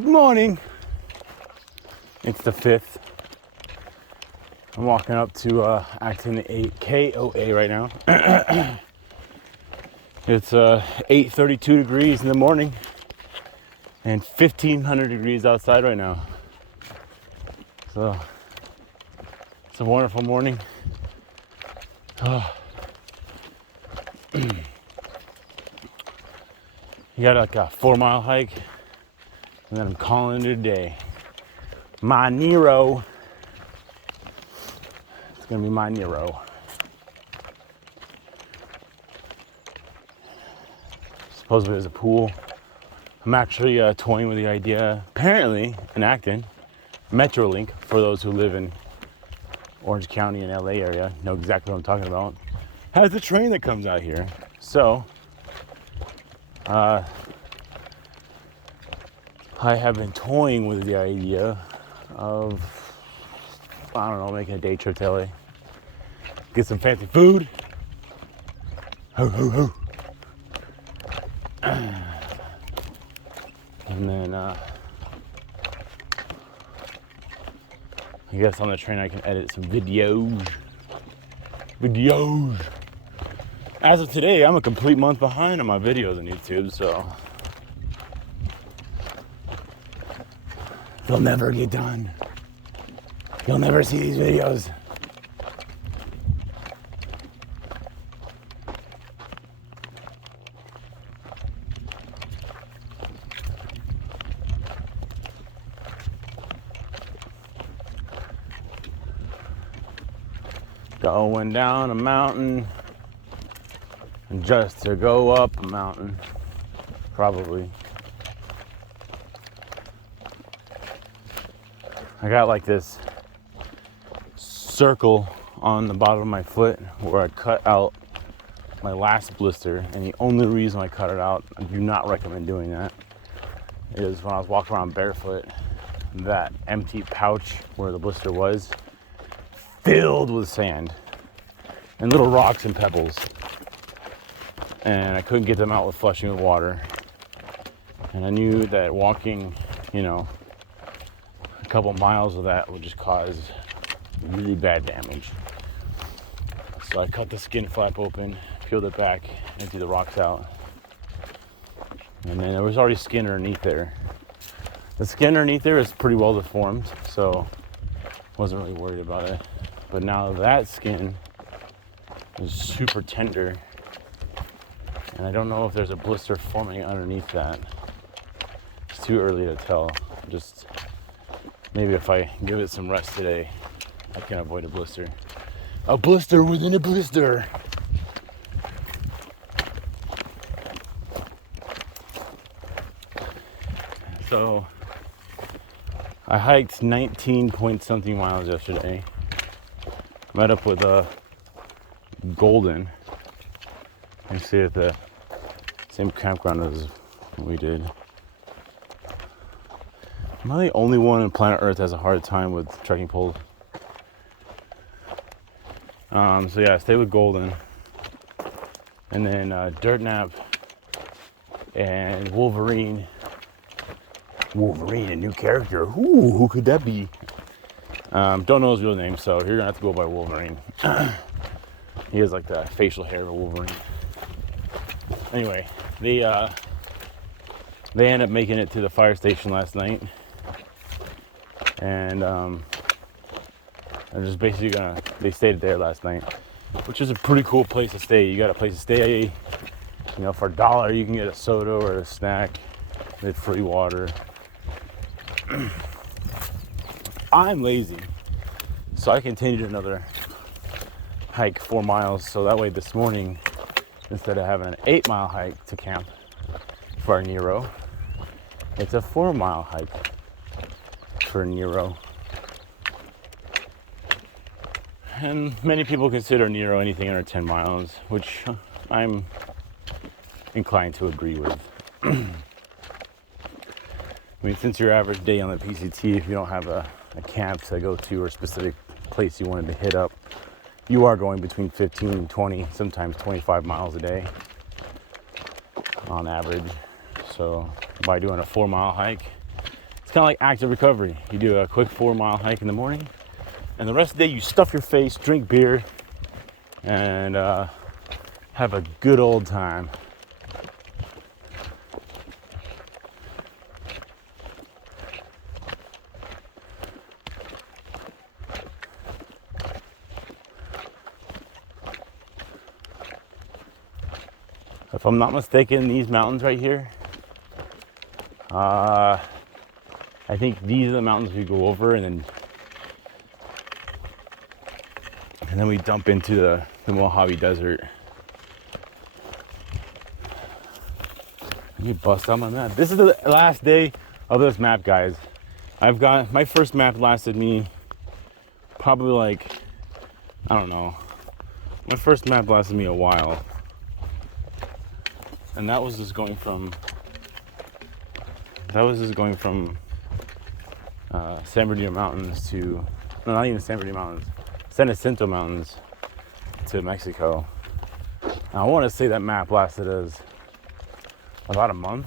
Good morning. It's the 5th. I'm walking up to Acton KOA right now. It's 8:32 degrees in the morning and 1,500 degrees outside right now. So it's a wonderful morning. Oh. You got like a 4-mile hike, and then I'm calling it a day. My Nero. It's gonna be my Nero. Supposedly there's a pool. I'm actually toying with the idea, apparently in Acton, Metrolink, for those who live in Orange County and LA area, know exactly what I'm talking about, has a train that comes out here. So, I have been toying with the idea of, I don't know, making a day trip to LA. Get some fancy food. Ho, ho, ho. And then, I guess on the train I can edit some videos. As of today, I'm a complete month behind on my videos on YouTube, so they'll never get done. You'll never see these videos. Going down a mountain and just to go up a mountain, probably. I got like this circle on the bottom of my foot where I cut out my last blister, and the only reason I cut it out, I do not recommend doing that, is when I was walking around barefoot, that empty pouch where the blister was filled with sand and little rocks and pebbles, and I couldn't get them out with flushing with water. And I knew that walking, a couple miles of that would just cause really bad damage. So I cut the skin flap open, peeled it back, emptied the rocks out, and then there was already skin underneath there. The skin underneath there is pretty well deformed, so wasn't really worried about it. But now that skin is super tender, and I don't know if there's a blister forming underneath that. It's too early to tell. Just maybe if I give it some rest today, I can avoid a blister. A blister within a blister. So I hiked 19 point something miles yesterday. Met up with Golden. You see at the same campground as we did. Am I the only one on planet Earth that has a hard time with trekking poles? So yeah, I stayed with Golden. And then Dirtnap and Wolverine. Wolverine, a new character. Ooh, who could that be? Don't know his real name, so you're gonna have to go by Wolverine. He has like the facial hair of a Wolverine. Anyway, they ended up making it to the fire station last night, and they're just basically they stayed there last night, which is a pretty cool place to stay. You got a place to stay, for $1 you can get a soda or a snack, with free water. I'm lazy, so I continued another hike 4 miles, so that way this morning, instead of having an 8-mile hike to camp for our Nero, it's a 4-mile hike for Nero. And many people consider Nero anything under 10 miles, which I'm inclined to agree with. I mean, since your average day on the PCT, if you don't have a camp to go to or a specific place you wanted to hit up, you are going between 15, 20, sometimes 25 miles a day on average. So by doing a 4-mile hike, it's kind of like active recovery. You do a quick 4-mile hike in the morning, and the rest of the day you stuff your face, drink beer, and have a good old time. If I'm not mistaken, these mountains right here, I think these are the mountains we go over, and then we dump into the Mojave Desert. You bust out my map. This is the last day of this map, guys. I've got, my first map lasted me probably like, I don't know. My first map lasted me a while. And that was just going from San Bernardino Mountains to, no, not even San Bernardino Mountains, San Jacinto Mountains to Mexico. Now, I want to say that map lasted us about a month.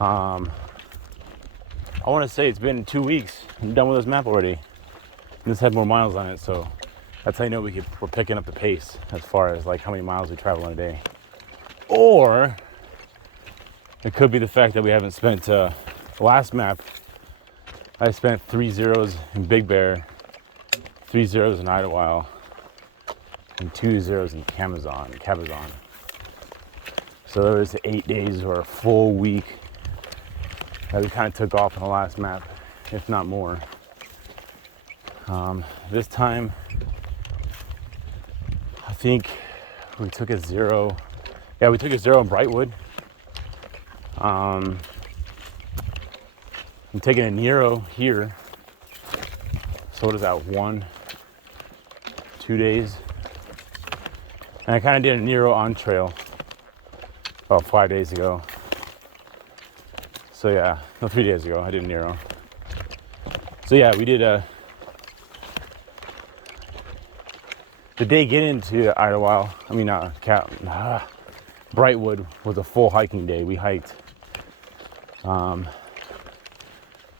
I want to say it's been 2 weeks. I'm done with this map already. And this had more miles on it, so that's how you know we're picking up the pace as far as like how many miles we travel in a day. Or it could be the fact that we haven't spent, last map, I spent 3 zeros in Big Bear, 3 zeros in Idlewild, and 2 zeros in Cabazon. So there was 8 days or a full week that we kind of took off on the last map, if not more. This time, I think we took a zero. Yeah, we took a zero in Brightwood. I'm taking a Nero here. So what is that, 1, 2 days? And I kind of did a Nero on trail about 5 days ago. So yeah, no, 3 days ago I did a Nero. So yeah, we did the day getting into Idlewild, Brightwood was a full hiking day. We hiked, I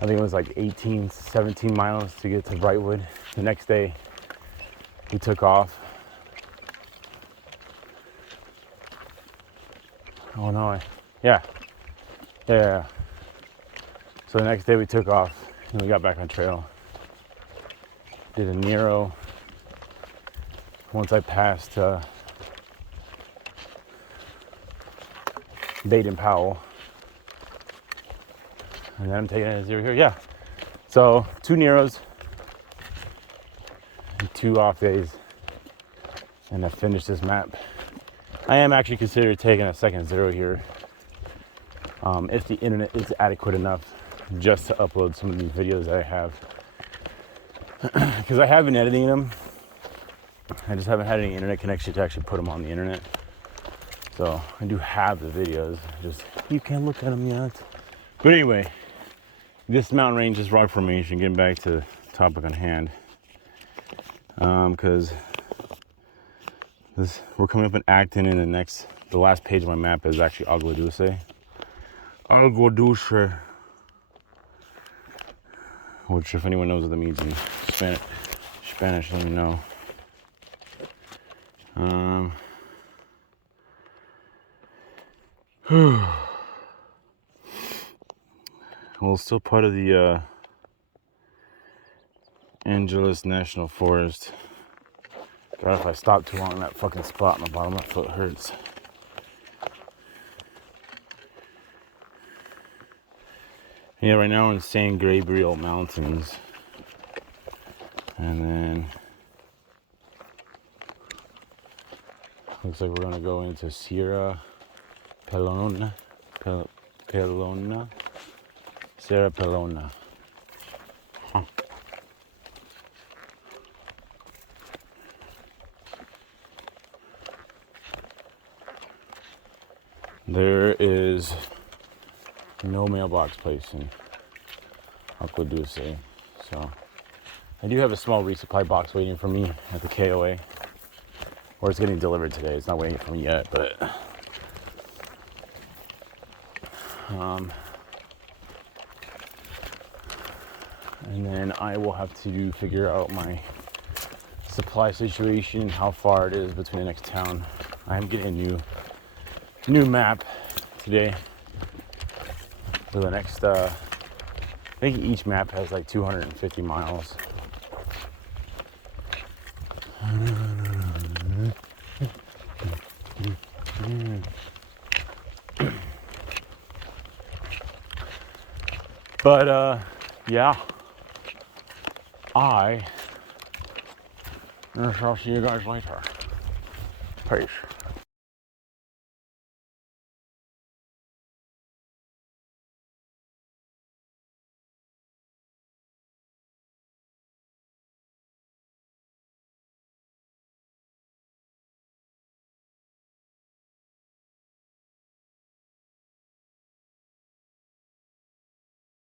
think it was like 18, 17 miles to get to Brightwood. The next day, we took off. Oh no, yeah. So the next day we took off and we got back on trail. Did a Nero. Once I passed Baden-Powell, and then I'm taking it a zero here. Yeah, so 2 Neros and 2 off days, and I finished this map. I am actually considering taking a second zero here, if the internet is adequate enough just to upload some of these videos that I have, because I have been editing them. I just haven't had any internet connection to actually put them on the internet. So I do have the videos, just you can't look at them yet. But anyway, this mountain range is rock formation. Getting back to the topic on hand, because we're coming up in Acton, and the last page of my map is actually Agua Dulce. Agua Dulce, which, if anyone knows what that means in Spanish, let me know. Well, still part of the Angeles National Forest. God, if I stop too long in that fucking spot, my bottom of my foot hurts. Yeah, right now we're in San Gabriel Mountains. And then looks like we're gonna go into Sierra Pelona. Sierra Pelona. Huh. There is no mailbox place in Agua Dulce, so I do have a small resupply box waiting for me at the KOA, or it's getting delivered today. It's not waiting for me yet, but And then I will have to figure out my supply situation, how far it is between the next town. I'm getting a new map today for the next, I think each map has like 250 miles. But yeah, I shall see you guys later. Peace.